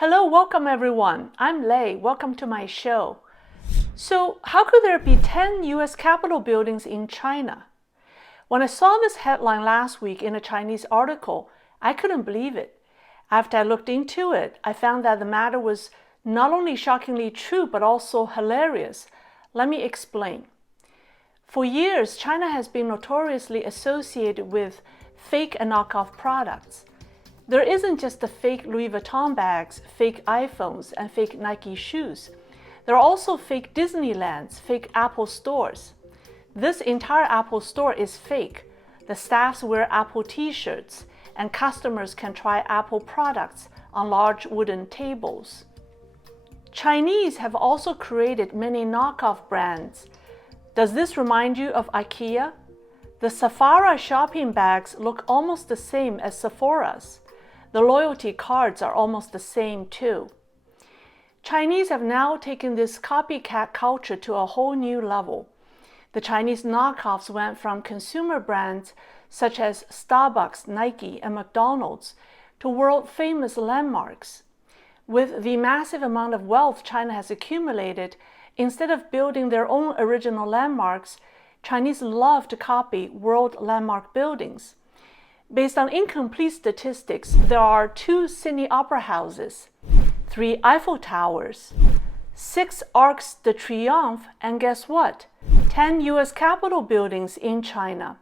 Hello, welcome everyone. I'm Lei. Welcome to my show. So, how could there be 10 U.S. Capitol buildings in China? When I saw this headline last week in a Chinese article, I couldn't believe it. After I looked into it, I found that the matter was not only shockingly true, but also hilarious. Let me explain. For years, China has been notoriously associated with fake and knockoff products. There isn't just the fake Louis Vuitton bags, fake iPhones, and fake Nike shoes. There are also fake Disneylands, fake Apple stores. This entire Apple store is fake. The staffs wear Apple t-shirts, and customers can try Apple products on large wooden tables. Chinese have also created many knockoff brands. Does this remind you of IKEA? The Sephora shopping bags look almost the same as Sephora's. The loyalty cards are almost the same too. Chinese have now taken this copycat culture to a whole new level. The Chinese knockoffs went from consumer brands such as Starbucks, Nike, and McDonald's to world-famous landmarks. With the massive amount of wealth China has accumulated, instead of building their own original landmarks, Chinese love to copy world landmark buildings. Based on incomplete statistics, there are 2 Sydney Opera Houses, 3 Eiffel Towers, 6 Arcs de Triomphe, and guess what? 10 U.S. Capitol buildings in China.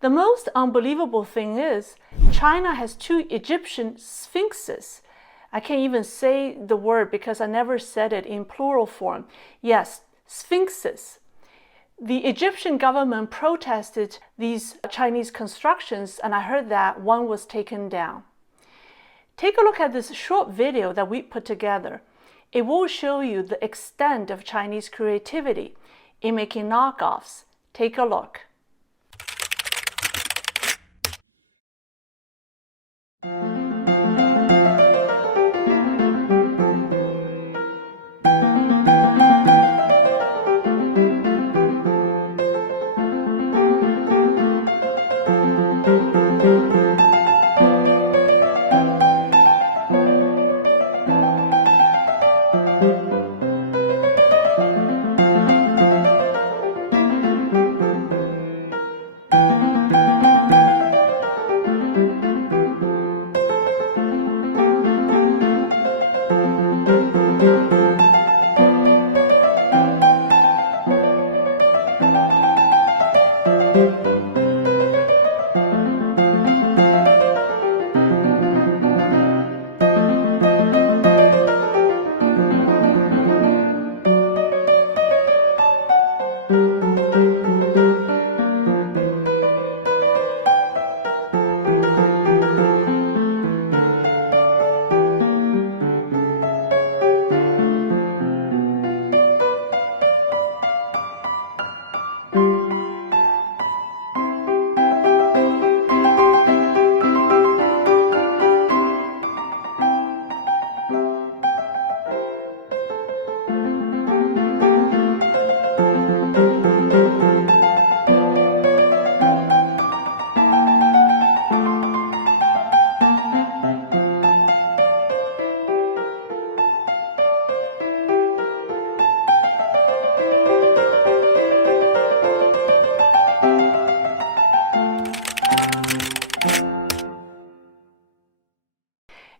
The most unbelievable thing is, China has 2 Egyptian sphinxes. I can't even say the word because I never said it in plural form. Yes, sphinxes. The Egyptian government protested these Chinese constructions, and I heard that one was taken down. Take a look at this short video that we put together. It will show you the extent of Chinese creativity in making knockoffs. Take a look.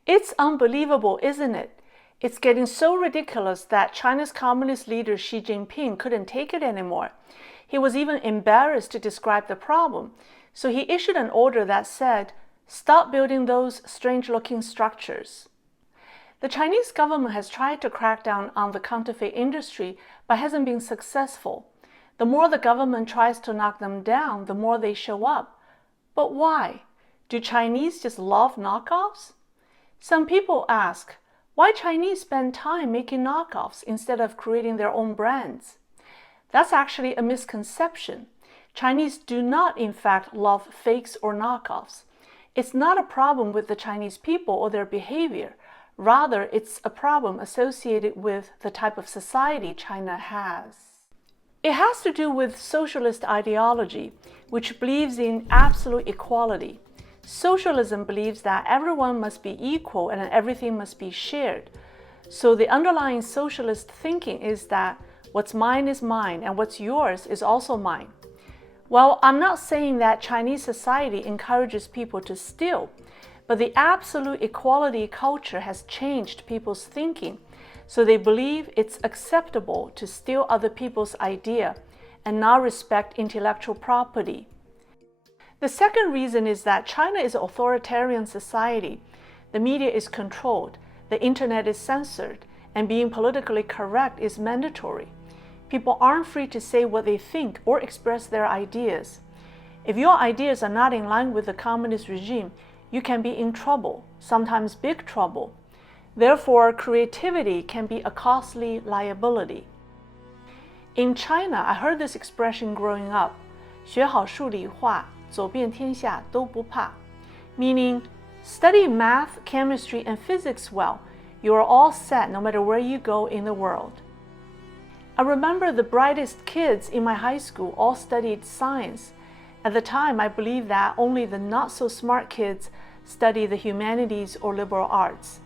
It's unbelievable, isn't it? It's getting so ridiculous that China's communist leader Xi Jinping couldn't take it anymore. He was even embarrassed to describe the problem, so he issued an order that said, "Stop building those strange-looking structures." The Chinese government has tried to crack down on the counterfeit industry, but hasn't been successful. The more the government tries to knock them down, the more they show up. But why? Do Chinese just love knockoffs? Some people ask, why Chinese spend time making knockoffs instead of creating their own brands? That's actually a misconception. Chinese do not, in fact, love fakes or knockoffs. It's not a problem with the Chinese people or their behavior. Rather, it's a problem associated with the type of society China has. It has to do with socialist ideology, which believes in absolute equality. Socialism believes that everyone must be equal and everything must be shared. So the underlying socialist thinking is that what's mine is mine and what's yours is also mine. Well, I'm not saying that Chinese society encourages people to steal, but the absolute equality culture has changed people's thinking, so they believe it's acceptable to steal other people's idea and not respect intellectual property. The second reason is that China is an authoritarian society. The media is controlled, the internet is censored, and being politically correct is mandatory. People aren't free to say what they think or express their ideas. If your ideas are not in line with the communist regime, you can be in trouble, sometimes big trouble. Therefore, creativity can be a costly liability. In China, I heard this expression growing up, 学好数理化，走遍天下都不怕, meaning study math, chemistry, and physics well. You are all set no matter where you go in the world. I remember the brightest kids in my high school all studied science. At the time, I believed that only the not-so-smart kids study the humanities or liberal arts.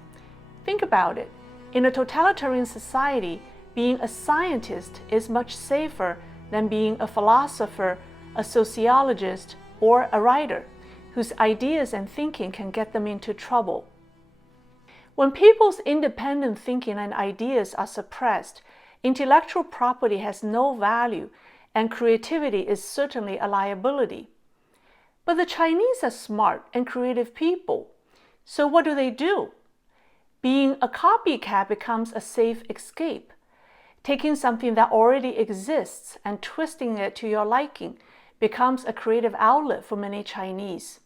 Think about it. In a totalitarian society, being a scientist is much safer than being a philosopher, a sociologist, or a writer, whose ideas and thinking can get them into trouble. When people's independent thinking and ideas are suppressed, intellectual property has no value, and creativity is certainly a liability. But the Chinese are smart and creative people. So what do? Being a copycat becomes a safe escape. Taking something that already exists and twisting it to your liking becomes a creative outlet for many Chinese.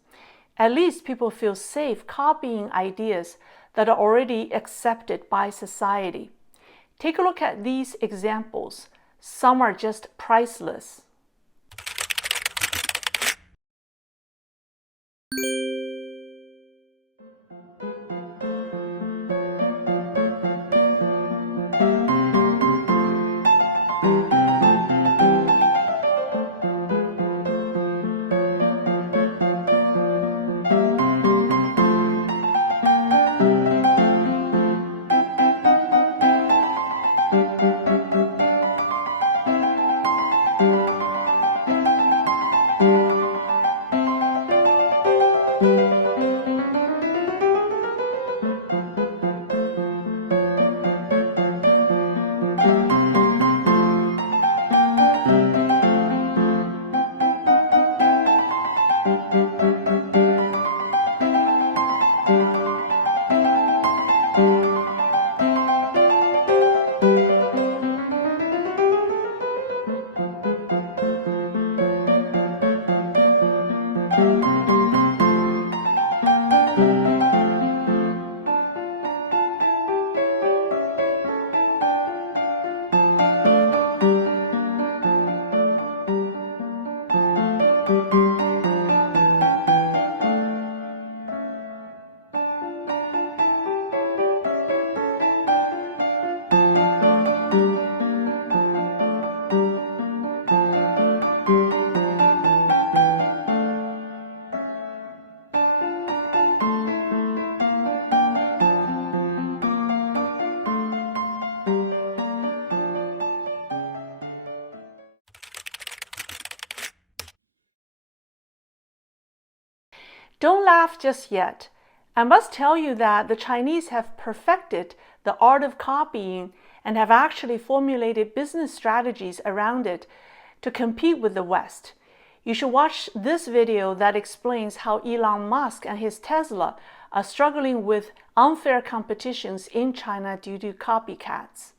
At least people feel safe copying ideas that are already accepted by society. Take a look at these examples. Some are just priceless. Don't laugh just yet. I must tell you that the Chinese have perfected the art of copying and have actually formulated business strategies around it to compete with the West. You should watch this video that explains how Elon Musk and his Tesla are struggling with unfair competitions in China due to copycats.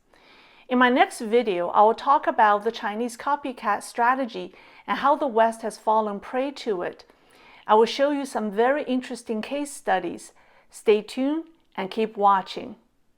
In my next video, I will talk about the Chinese copycat strategy and how the West has fallen prey to it. I will show you some very interesting case studies. Stay tuned and keep watching.